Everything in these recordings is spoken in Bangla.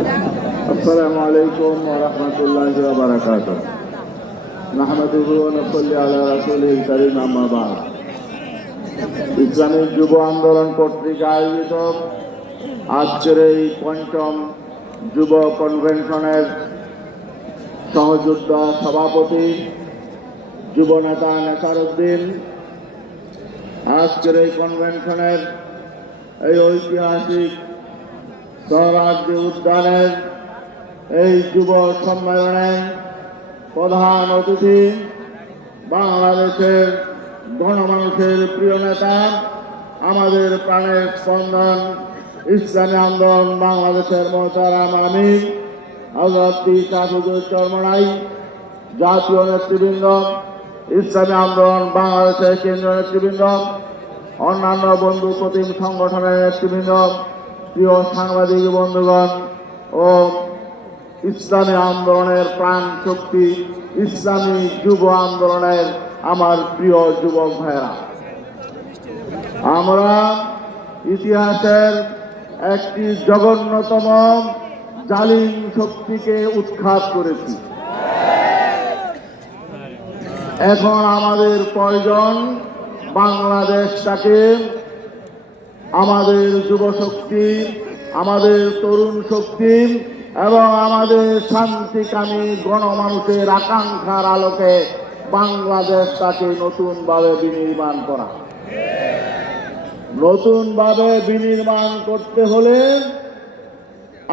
আসসালামু আলাইকুম ওয়া রাহমাতুল্লাহি ওয়া বারাকাতুহু। নাহমাদুহু ওয়া নুসাল্লি আলা রাসূলিল কারীম, আম্মা বা'দ। ইসলামিক যুব আন্দোলন কর্তৃক আয়োজিত আজকের এই পঞ্চম যুব কনভেনশনের সহযোদ্ধা সভাপতি যুব নেতা নেসারউদ্দিন, আজকের এই কনভেনশনের এই ঐতিহাসিক সোহরাওয়ার্দী উদ্যানের এই যুব সম্মেলনে প্রধান অতিথি বাংলাদেশের গণমানুষের প্রিয় নেতা, আমাদের প্রাণের স্পন্দন, ইসলামী আন্দোলন বাংলাদেশের মোহতারাম আমির হযরত পীর শাফিউদ্দৌলা চরমনাই, জাতীয় নেতৃবৃন্দ, ইসলামী আন্দোলন বাংলাদেশের কেন্দ্রীয় নেতৃবৃন্দ, অন্যান্য বন্ধু প্রতিম সংগঠনের নেতৃবৃন্দ, প্রিয় সাংবাদিক বন্ধুগণ ও ইসলামী আন্দোলনের প্রাণ শক্তি, ইসলামী যুব আন্দোলনের আমার প্রিয় যুবক ভাইয়েরা, আমরা ইতিহাসের একটি জঘন্যতম জালিম শক্তিকে উৎখাত করেছি। এখন আমাদের প্রয়োজন বাংলাদেশটাকে আমাদের যুব শক্তি, আমাদের তরুণ শক্তি এবং আমাদের শান্তিকামী গণমানুষের আকাঙ্ক্ষার আলোকে বাংলাদেশটাকে নতুনভাবে বিনির্মাণ করা। নতুনভাবে বিনির্মাণ করতে হলে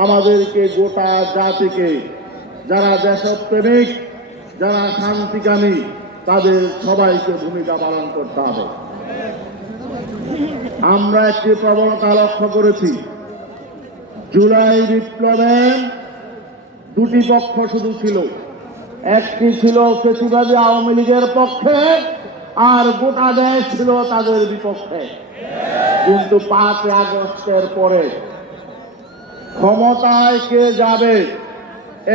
আমাদেরকে গোটা জাতিকে, যারা দেশপ্রেমিক, যারা শান্তিকামী, তাদের সবাইকে ভূমিকা পালন করতে হবে। আমরা একটি প্রবণতা লক্ষ্য করেছি, জুলাই বিপ্লবে দুটি পক্ষ শুধু ছিল, একটি ছিল ফ্যাসিবাদী আওয়ামী লীগের পক্ষে আর গোটা দেশ ছিল তাদের বিপক্ষে। কিন্তু 5 আগস্টের পরে ক্ষমতায় কে যাবে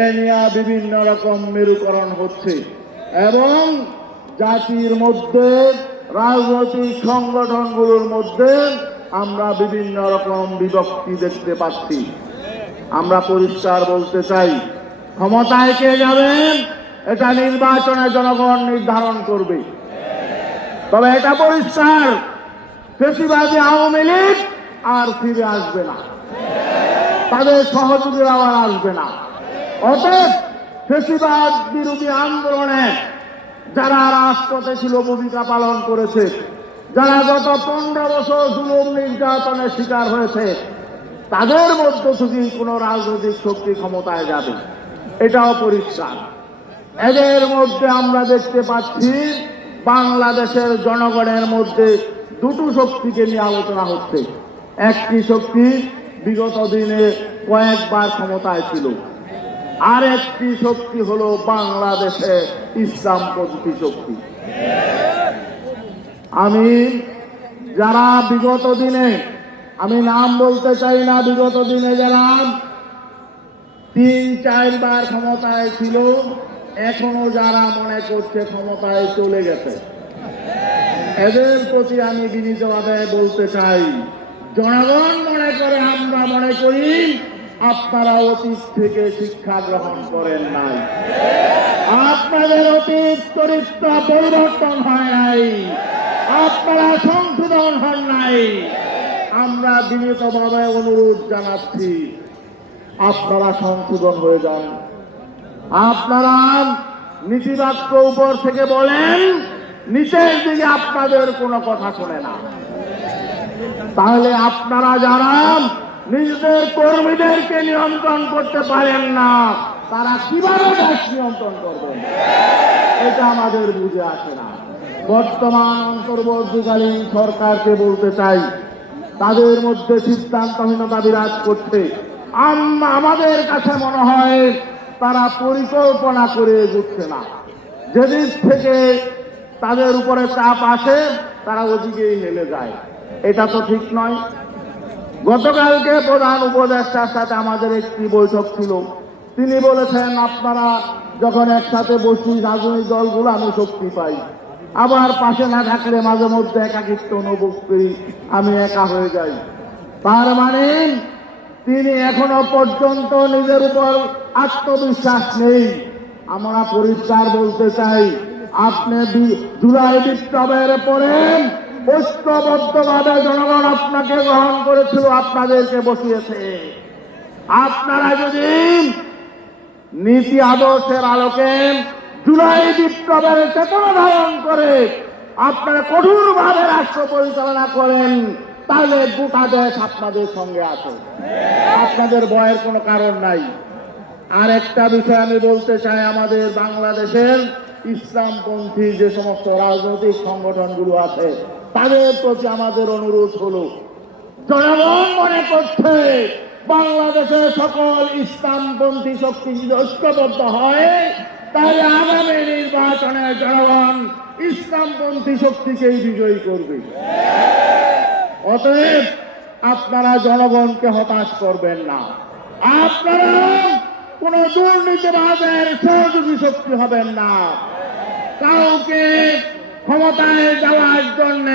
এ নিয়ে বিভিন্ন রকম মেরুকরণ হচ্ছে এবং জাতির মধ্যে, রাজনৈতিক সংগঠনগুলোর মধ্যে আমরা বিভিন্ন রকম বিভক্তি দেখতে পাচ্ছি। আমরা পরিষ্কার বলতে চাই, ক্ষমতায় কে যাবেন এটা নির্বাচনে জনগণ নির্ধারণ করবে। তবে এটা পরিষ্কার, ফ্যাসিবাদী আওয়ামী লীগ আর ফিরে আসবে না, তাদের সহযোগীরা আর আসবে না। অতএব ফ্যাসিবাদ বিরোধী আন্দোলনে যারা রাজপথে ছিল, ভূমিকা পালন করেছে, যারা গত 15 বছর জুলুম নির্যাতনের শিকার হয়েছে, তাদের মধ্য থেকেই কোন রাজনৈতিক শক্তি ক্ষমতায় যাবে, এটাও পরিষ্কার। এদের মধ্যে আমরা দেখতে পাচ্ছি বাংলাদেশের জনগণের মধ্যে দুটো শক্তিকে নিয়ে আলোচনা হচ্ছে। একটি শক্তি বিগত দিনে কয়েকবার ক্ষমতায় ছিল, আর একটি শক্তি হলো বাংলাদেশে ইসলামপন্থী শক্তি। আমি যারা বিগত দিনে, আমি নাম বলতে চাই না, বিগত দিনে যারা 3-4 বার ক্ষমতায় ছিল, এখনো যারা মনে করছে ক্ষমতায় চলে গেছে, এদের প্রতি আমি বিনীতভাবে বলতে চাই, জনগণ মনে করে, আমরা মনে করি আপনারা অতীত থেকে শিক্ষা গ্রহণ করেন নাই, আপনাদের অতীত চরিত্র পরিবর্তন হয় নাই, আপনারা সংশোধন হন নাই। আমরা বিনীতভাবে অনুরোধ জানাচ্ছি, আপনারা সংশোধন হয়ে যান। আপনারা নীতিবাক্য উপর থেকে বলেন, নিচের দিকে আপনাদের কোনো কথা শোনে না। তাহলে আপনারা যারা নিজেদের কর্মীদেরকে নিয়ন্ত্রণ করতে পারেন না, তারা কিভাবে দেশ নিয়ন্ত্রণ করবেন, এটা আমাদের বুঝে আসে না। বর্তমান অন্তর্বর্তীকালীন সরকারকে বলতে চাই, তাদের মধ্যে সিদ্ধান্তহীনতা বিরাজ করছে। আমাদের কাছে মনে হয় তারা পরিকল্পনা করে এগোচ্ছে না। যেদিক থেকে তাদের উপরে চাপ আসে তারা ওদিকেই হেলে যায়, এটা তো ঠিক নয়। গতকালকে প্রধান উপদেষ্টার সাথে আমাদের একটি বৈঠক ছিল, তিনি বলেছেন আপনারা যখন একসাথে বসি রাজনৈতিক দলগুলো আমি শক্তি পাই, আবার পাশে না থাকলে মাঝে মধ্যে একাকিত্ব অনুভব করি, আমি একা হয়ে যাই। তার মানে তিনি এখনো পর্যন্ত নিজের উপর আত্মবিশ্বাস নেই। আমরা পরিষ্কার বলতে চাই, আপনি জুলাই বিপ্লবের পরে ঐক্যবদ্ধভাবে জনগণ আপনাকে গ্রহণ করেছিল, আপনাদেরকে বসিয়েছে। আপনারা যদি নীতি আদর্শের আলোকে জুলাই বিপ্লবের চেতনা ধারণ করে আপনারা কঠোরভাবে রাষ্ট্র পরিচালনা করেন, তাহলে গোটা দেশ আপনাদের সঙ্গে আছে, আপনাদের ভয়ের কোনো কারণ নাই। আর একটা বিষয় আমি বলতে চাই, আমাদের বাংলাদেশের ইসলামপন্থী যে সমস্ত রাজনৈতিক সংগঠনগুলো আছে তাদের প্রতি আমাদের অনুরোধ হলো, জনগণ মনে করছে বাংলাদেশের সকল ইসলামপন্থী শক্তি যদি ঐক্যবদ্ধ হয় তাহলে আগামী নির্বাচনে জনগণ ইসলামপন্থী শক্তিকেই বিজয়ী করবে। অতএব আপনারা জনগণকে হতাশ করবেন না, আপনারা কোন দুর্নীতিবাদের সহযোগী শক্তি হবেন না, কাউকে ক্ষমতায় যাওয়ার জন্য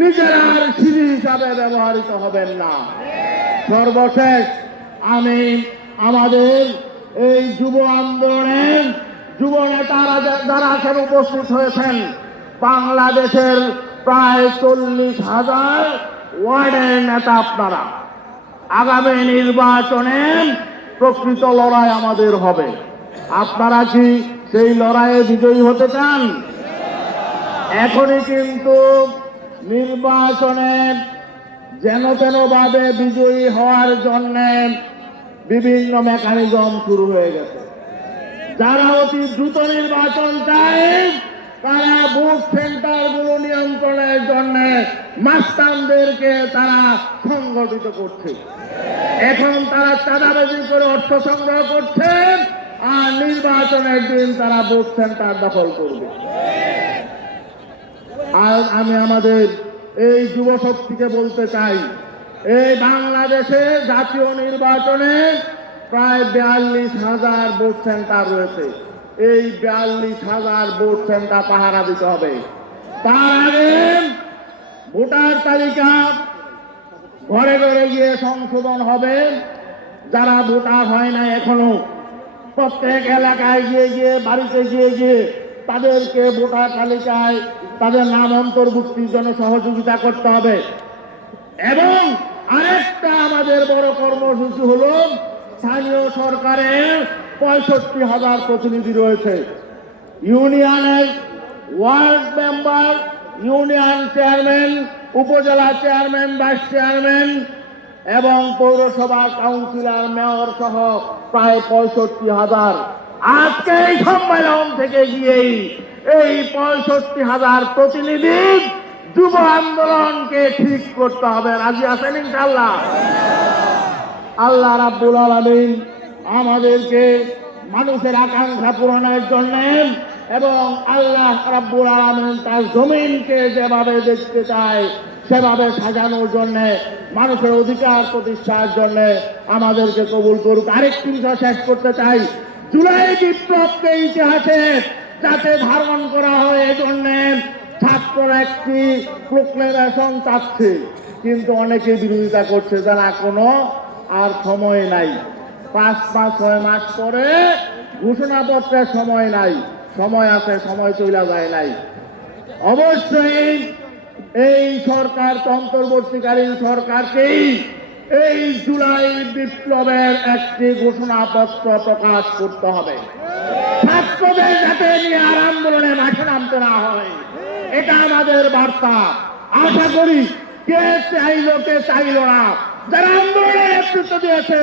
নিজেরা সিঁড়ি হিসাবে ব্যবহৃত হবেন না। সর্বশেষ আমি আমাদের এই যুব আন্দোলনের যুব নেতারা যারা এখানে উপস্থিত হয়েছেন, বাংলাদেশের প্রায় 40,000 ওয়ার্ডের নেতা আপনারা, আগামী নির্বাচনে প্রকৃত লড়াই আমাদের হবে। আপনারা কি সেই লড়াইয়ে বিজয়ী হতে চান? এখনই কিন্তু নির্বাচনে যেন তেন ভাবে বিজয়ী হওয়ার জন্য বিভিন্ন মেকানিজম শুরু হয়ে গেছে। যারা অতি দ্রুত নির্বাচন চায় তারা ভোট সেন্টারগুলো নিয়ন্ত্রণের জন্য মাস্তানদেরকে তারা সংগঠিত করছে। এখন তারা চাঁদাবাজি করে অর্থ সংগ্রহ করছে, আর নির্বাচনের দিন তারা ভোট সেন্টার দখল করবে। আর আমি আমাদের এই যুব শক্তিকে বলতে চাই, এই বাংলাদেশে জাতীয় নির্বাচনে প্রায় 42,000 ভোট সেন্টার রয়েছে। এই 42,000 ভোট সেন্টার পাহারা দিতে হবে। তার আগে ভোটার তালিকা ঘরে ঘরে গিয়ে সংশোধন হবে। যারা ভোটার হয় না এখনো, প্রত্যেক এলাকায় গিয়ে গিয়ে বাড়িতে গিয়ে গিয়ে তাদেরকে ভোটার তালিকায় তাদের নাম অন্তর্ভুক্তির জন্য সহযোগিতা করতে হবে। এবং আরেকটা আমাদের বড় কর্মসূচি হলো, স্থানীয় সরকারের 65,000 প্রতিনিধি রয়েছে। ইউনিয়নের ওয়ার্ড মেম্বার, ইউনিয়ন চেয়ারম্যান, উপজেলা চেয়ারম্যান, ভাইস চেয়ারম্যান এবং পৌরসভা কাউন্সিলর, মেয়র সহ প্রায় 65,000। আজকে এই সম্মেলন থেকে গিয়েই এই 65,000 প্রতিনিধি যুব আন্দোলনকে ঠিক করতে হবে। রাজি আছেন ইনশাআল্লাহ? আল্লাহ রাব্বুল আলামিন আমাদেরকে মানুষের আকাঙ্ক্ষা পূরণের জন্য এবং আল্লাহ রাব্বুল আলামিন তার জমিনকে যেভাবে দেখতে চায় সেভাবে সাজানোর জন্য, মানুষের অধিকার প্রতিষ্ঠার জন্য আমাদেরকে কবুল করুক। আরেকটি বিষয় শেষ করতে চাই, জুলাই বিপ্লবকে ইতিহাসে যাতে ধারণ করা হয় এজন্য ছাত্ররা একটি প্রোক্লেমেশন চাচ্ছে, কিন্তু অনেকে বিরোধিতা করছে, যারা কোনো আর সময় নাই। 5 মাস 6 মাস পরে ঘোষণাপত্রের সময় নাই, সময় আছে, সময় চলে যায় নাই। অবশ্যই এই সরকার, অন্তর্বর্তীকালীন সরকারকেই এই জুলাই বিপ্লবের একটি ঘোষণাপত্র প্রকাশ করতে হবে। ছাত্রদের যাতে নিয়ে আর আন্দোলনে মাঠে নামতে না হয়, এটা আমাদের বার্তা। আশা করি কে চাইলো কে চাইলো না, যারা আন্দোলনে নেতৃত্ব দিয়েছে,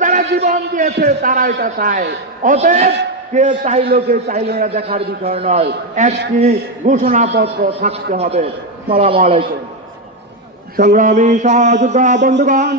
যারা জীবন দিয়েছে, তারা এটা চায়। অতএব কে চাইলো কে চাইলো না দেখার বিষয় নয়, একটি ঘোষণাপত্র থাকতে হবে। আসসালামু আলাইকুম। সংগ্রামী সহযোদ্ধা বন্ধুগণ,